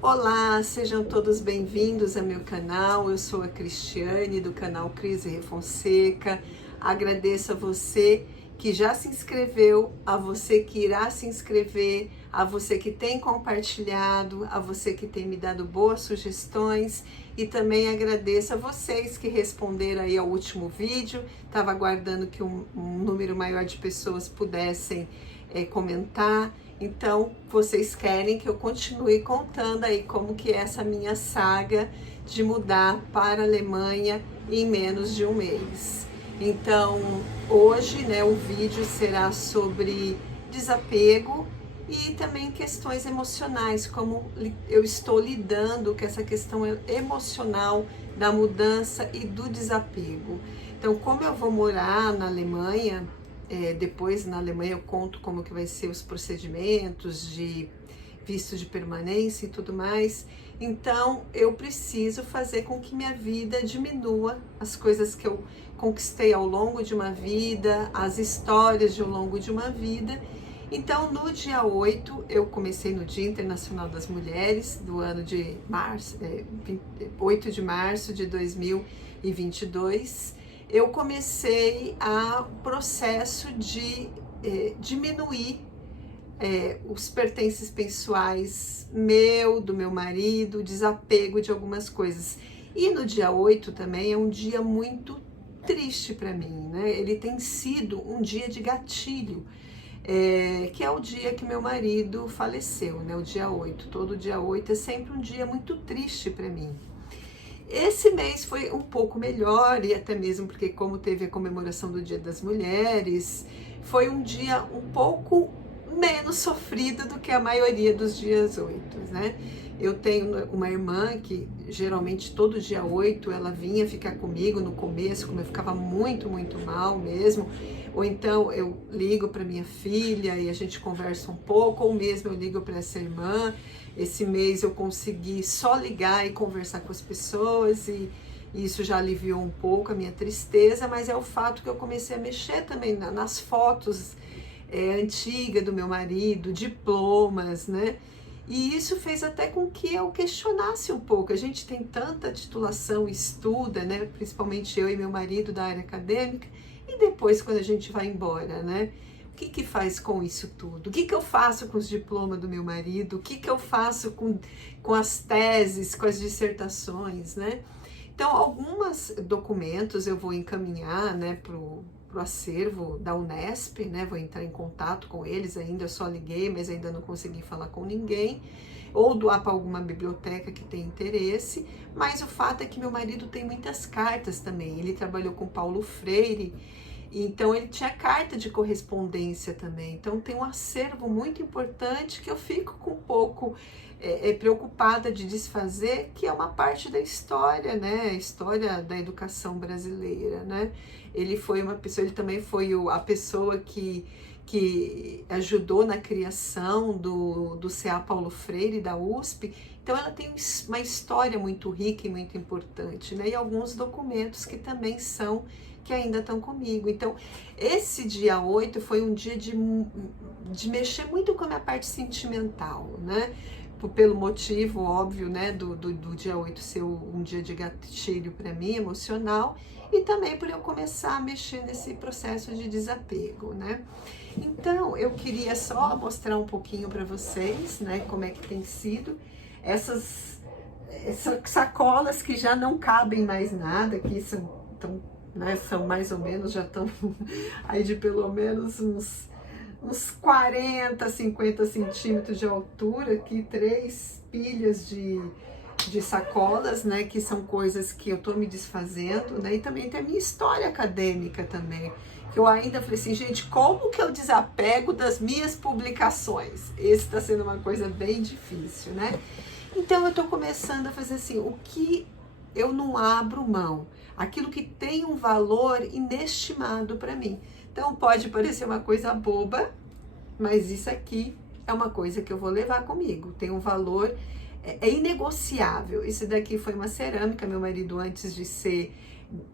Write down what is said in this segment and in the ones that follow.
Olá, sejam todos bem-vindos ao meu canal. Eu sou a Cristiane do canal Cris e Fonseca. Agradeço a você que já se inscreveu, a você que irá se inscrever, a você que tem compartilhado, a você que tem me dado boas sugestões e também agradeço a vocês que responderam aí ao último vídeo. Estava aguardando que um número maior de pessoas pudessem comentar. Então, vocês querem que eu continue contando aí como que é essa minha saga de mudar para a Alemanha em menos de um mês. Então, hoje, né, o vídeo será sobre desapego e também questões emocionais, como eu estou lidando com essa questão emocional da mudança e do desapego. Então, como eu vou morar na Alemanha, depois na Alemanha eu conto como que vai ser os procedimentos de visto de permanência e tudo mais. Então eu preciso fazer com que minha vida diminua, as coisas que eu conquistei ao longo de uma vida, as histórias de ao longo de uma vida. Então no dia 8, eu comecei no Dia Internacional das Mulheres do ano de março, 8 de março de 2022, eu comecei a processo de diminuir os pertences pessoais do meu marido, desapego de algumas coisas. E no dia 8 também é um dia muito triste para mim, né? Ele tem sido um dia de gatilho, que é o dia que meu marido faleceu, né? O dia 8. Todo dia 8 é sempre um dia muito triste para mim. Esse mês foi um pouco melhor, e até mesmo porque como teve a comemoração do Dia das Mulheres, foi um dia um pouco menos sofrido do que a maioria dos dias 8, né? Eu tenho uma irmã que geralmente todo dia 8 ela vinha ficar comigo no começo, como eu ficava muito mal mesmo, ou então eu ligo para minha filha e a gente conversa um pouco, ou mesmo eu ligo para essa irmã. Esse mês eu consegui só ligar e conversar com as pessoas e isso já aliviou um pouco a minha tristeza, mas é o fato que eu comecei a mexer também nas fotos antigas do meu marido, diplomas, né? E isso fez até com que eu questionasse um pouco. A gente tem tanta titulação, estuda, né? Principalmente eu e meu marido da área acadêmica, e depois quando a gente vai embora, né? O que faz com isso tudo? O que eu faço com os diplomas do meu marido? O que eu faço com as teses, com as dissertações, né? Então, alguns documentos eu vou encaminhar, né, pro acervo da Unesp, né? Vou entrar em contato com eles ainda, eu só liguei, mas ainda não consegui falar com ninguém, ou doar para alguma biblioteca que tem interesse. Mas o fato é que meu marido tem muitas cartas também, ele trabalhou com Paulo Freire, então ele tinha carta de correspondência também, então tem um acervo muito importante que eu fico com um pouco preocupada de desfazer, que é uma parte da história, né, a história da educação brasileira, né. Ele foi uma pessoa, ele também foi a pessoa que ajudou na criação do CA Paulo Freire, da USP, então ela tem uma história muito rica e muito importante, né, e alguns documentos que também que ainda estão comigo. Então, esse dia 8 foi um dia de mexer muito com a minha parte sentimental, né? Pelo motivo óbvio, né, do dia 8 ser um dia de gatilho para mim, emocional, e também por eu começar a mexer nesse processo de desapego, né? Então, eu queria só mostrar um pouquinho para vocês, né, como é que tem sido essas sacolas que já não cabem mais nada, que são mais ou menos, já estão aí de pelo menos uns 40, 50 centímetros de altura, aqui 3 pilhas de sacolas, né, que são coisas que eu tô me desfazendo, né, e também tem a minha história acadêmica também, que eu ainda falei assim, gente, como que eu desapego das minhas publicações? Esse tá sendo uma coisa bem difícil, né? Então eu tô começando a fazer assim, o que eu não abro mão, aquilo que tem um valor inestimado para mim. Então pode parecer uma coisa boba, mas isso aqui é uma coisa que eu vou levar comigo, tem um valor, é inegociável. Isso daqui foi uma cerâmica, meu marido antes de ser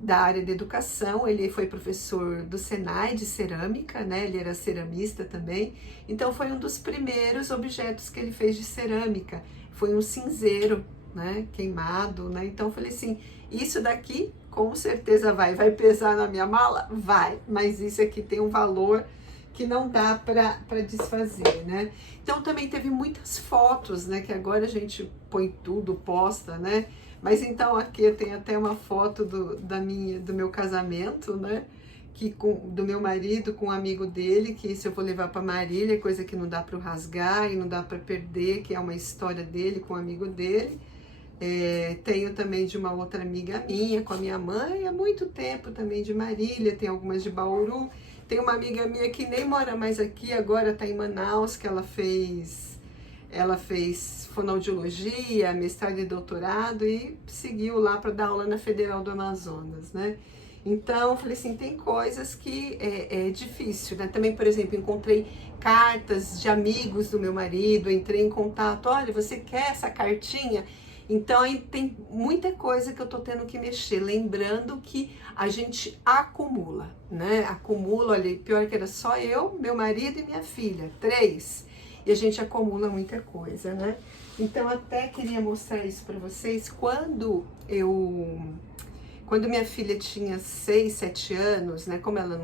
da área de educação, ele foi professor do Senai de cerâmica, né? Ele era ceramista também, então foi um dos primeiros objetos que ele fez de cerâmica, foi um cinzeiro, né? Queimado, né? Então eu falei assim, isso daqui com certeza vai pesar na minha mala? Vai, mas isso aqui tem um valor que não dá para desfazer, né? Então também teve muitas fotos, né? Que agora a gente põe tudo, posta, né? Mas então aqui eu tenho até uma foto do meu casamento, né? Do meu marido com um amigo dele, que isso eu vou levar para Marília, coisa que não dá para rasgar e não dá para perder, que é uma história dele com um amigo dele. Tenho também de uma outra amiga minha, com a minha mãe, há muito tempo também de Marília, tem algumas de Bauru. Tem uma amiga minha que nem mora mais aqui, agora está em Manaus, que ela fez fonoaudiologia, mestrado e doutorado e seguiu lá para dar aula na Federal do Amazonas, né? Então, eu falei assim, tem coisas que é difícil, né? Também, por exemplo, encontrei cartas de amigos do meu marido, entrei em contato, olha, você quer essa cartinha? Então, aí tem muita coisa que eu tô tendo que mexer, lembrando que a gente acumula, né? Acumula, olha, pior que era só eu, meu marido e minha filha, 3. E a gente acumula muita coisa, né? Então, até queria mostrar isso para vocês. Quando minha filha tinha 6, 7 anos, né? Como ela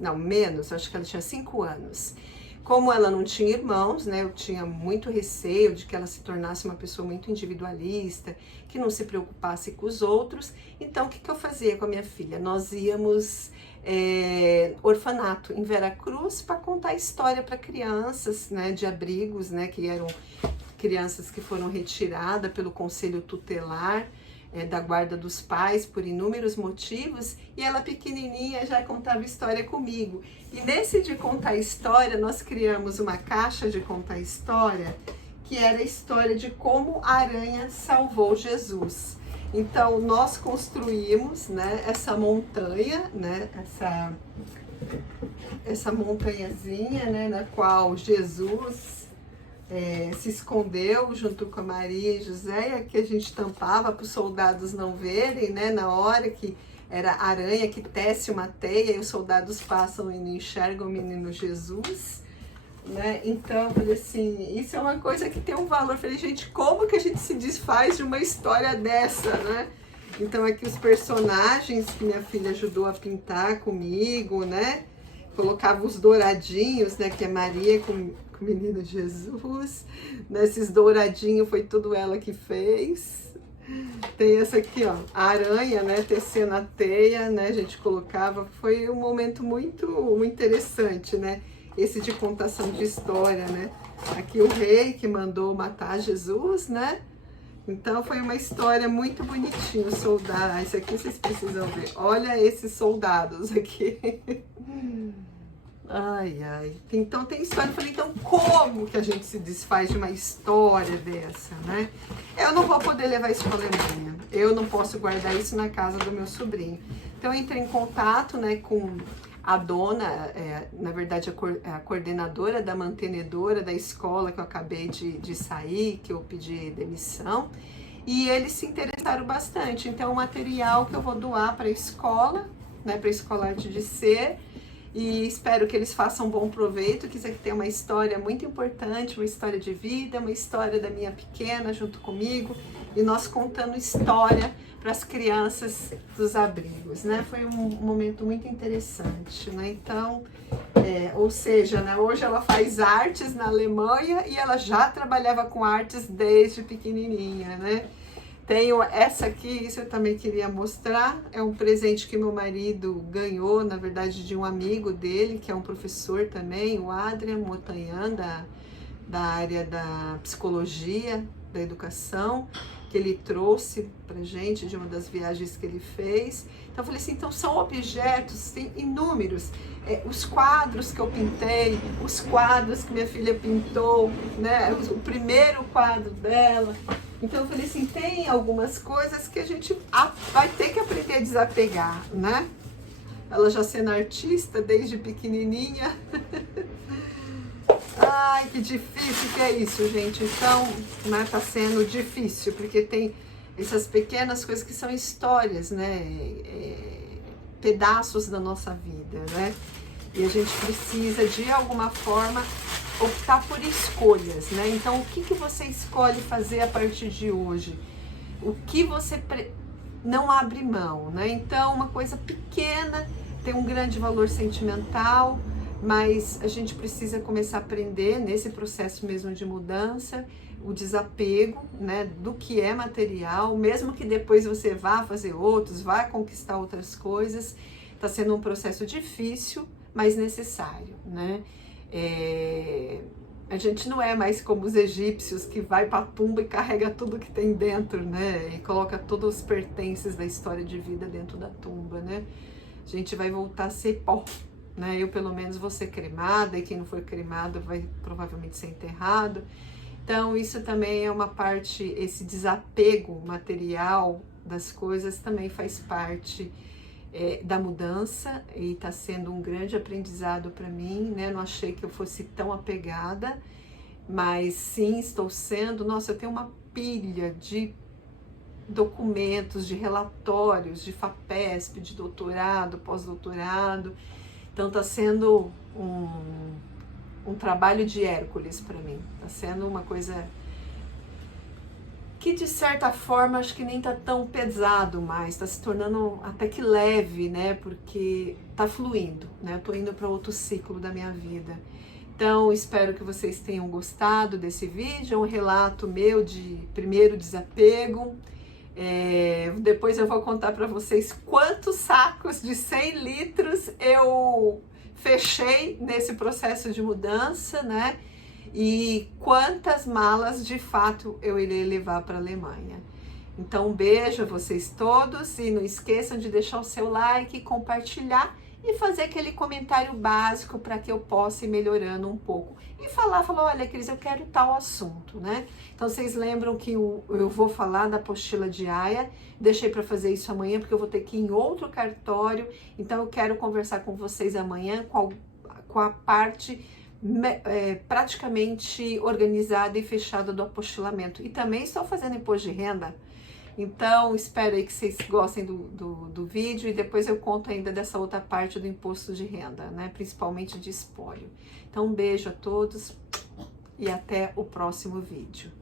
não, menos, acho que ela tinha 5 anos. Como ela não tinha irmãos, né? Eu tinha muito receio de que ela se tornasse uma pessoa muito individualista, que não se preocupasse com os outros. Então, o que eu fazia com a minha filha? Nós íamos orfanato em Veracruz para contar história para crianças, né? De abrigos, né? Que eram crianças que foram retiradas pelo conselho tutelar da guarda dos pais por inúmeros motivos, e ela pequenininha já contava história comigo. E nesse de contar história, nós criamos uma caixa de contar história, que era a história de como a aranha salvou Jesus. Então, nós construímos, né, essa montanha, né, essa montanhazinha, né, na qual Jesus se escondeu junto com a Maria e José, que a gente tampava para os soldados não verem, né? Na hora que era a aranha que tece uma teia e os soldados passam e não enxergam o menino Jesus, né? Então, eu falei assim, isso é uma coisa que tem um valor. Eu falei, gente, como que a gente se desfaz de uma história dessa, né? Então, aqui os personagens que minha filha ajudou a pintar comigo, né? Colocava os douradinhos, né? Que é Maria com o menino Jesus. Nesses douradinhos foi tudo ela que fez. Tem essa aqui, ó, a aranha, né? Tecendo a teia, né? A gente colocava. Foi um momento muito interessante, né? Esse de contação de história, né? Aqui o rei que mandou matar Jesus, né? Então foi uma história muito bonitinha, o soldado. Esse aqui vocês precisam ver. Olha esses soldados aqui. Ai, ai. Então tem história. Eu falei, então como que a gente se desfaz de uma história dessa, né? Eu não vou poder levar isso para a Alemanha. Eu não posso guardar isso na casa do meu sobrinho. Então eu entrei em contato, né, com a dona, na verdade a coordenadora da mantenedora da escola que eu acabei de sair, que eu pedi demissão, e eles se interessaram bastante. Então o material que eu vou doar para a escola, né, para a Escola Arte de Ser, e espero que eles façam bom proveito, que isso aqui tem uma história muito importante, uma história de vida, uma história da minha pequena junto comigo, e nós contando história para as crianças dos abrigos, né? Foi um momento muito interessante, né? Então, ou seja, né, hoje ela faz artes na Alemanha e ela já trabalhava com artes desde pequenininha, né? Tenho essa aqui, isso eu também queria mostrar, é um presente que meu marido ganhou, na verdade, de um amigo dele, que é um professor também, o Adrian Motanhan, da área da psicologia, da educação, que ele trouxe pra gente de uma das viagens que ele fez. Então eu falei assim, então são objetos, tem inúmeros, os quadros que eu pintei, os quadros que minha filha pintou, né, o primeiro quadro dela. Então eu falei assim, tem algumas coisas que a gente vai ter que aprender a desapegar, né? Ela já sendo artista desde pequenininha. Ai, que difícil que é isso, gente. Então, né, tá sendo difícil, porque tem essas pequenas coisas que são histórias, né? Pedaços da nossa vida, né? E a gente precisa, de alguma forma, optar por escolhas, né? Então, o que que você escolhe fazer a partir de hoje? O que você não abre mão, né? Então, uma coisa pequena tem um grande valor sentimental, mas a gente precisa começar a aprender nesse processo mesmo de mudança, o desapego, né, do que é material, mesmo que depois você vá fazer outros, vá conquistar outras coisas. Está sendo um processo difícil, mas necessário, né? A gente não é mais como os egípcios, que vai para a tumba e carrega tudo que tem dentro, né? E coloca todos os pertences da história de vida dentro da tumba, né? A gente vai voltar a ser pó, né? Eu, pelo menos, vou ser cremada, e quem não for cremado vai provavelmente ser enterrado. Então, isso também é uma parte, esse desapego material das coisas também faz parte da mudança, e está sendo um grande aprendizado para mim, né? Não achei que eu fosse tão apegada, mas sim, estou sendo. Nossa, eu tenho uma pilha de documentos, de relatórios, de FAPESP, de doutorado, pós-doutorado. Então está sendo um trabalho de Hércules para mim. Está sendo uma coisa que, de certa forma, acho que nem tá tão pesado mais, tá se tornando até que leve, né? Porque tá fluindo, né? Eu tô indo para outro ciclo da minha vida. Então, espero que vocês tenham gostado desse vídeo, é um relato meu de primeiro desapego. Depois eu vou contar para vocês quantos sacos de 100 litros eu fechei nesse processo de mudança, né? E quantas malas de fato eu irei levar para a Alemanha. Então, um beijo a vocês todos, e não esqueçam de deixar o seu like, compartilhar e fazer aquele comentário básico para que eu possa ir melhorando um pouco. E falar, olha, Cris, eu quero tal assunto, né? Então, vocês lembram que eu vou falar da apostila de Aya, deixei para fazer isso amanhã, porque eu vou ter que ir em outro cartório. Então, eu quero conversar com vocês amanhã com a parte praticamente organizada e fechada do apostilamento. E também estou fazendo imposto de renda. Então, espero aí que vocês gostem do vídeo, e depois eu conto ainda dessa outra parte do imposto de renda, né? Principalmente de espólio. Então, um beijo a todos e até o próximo vídeo.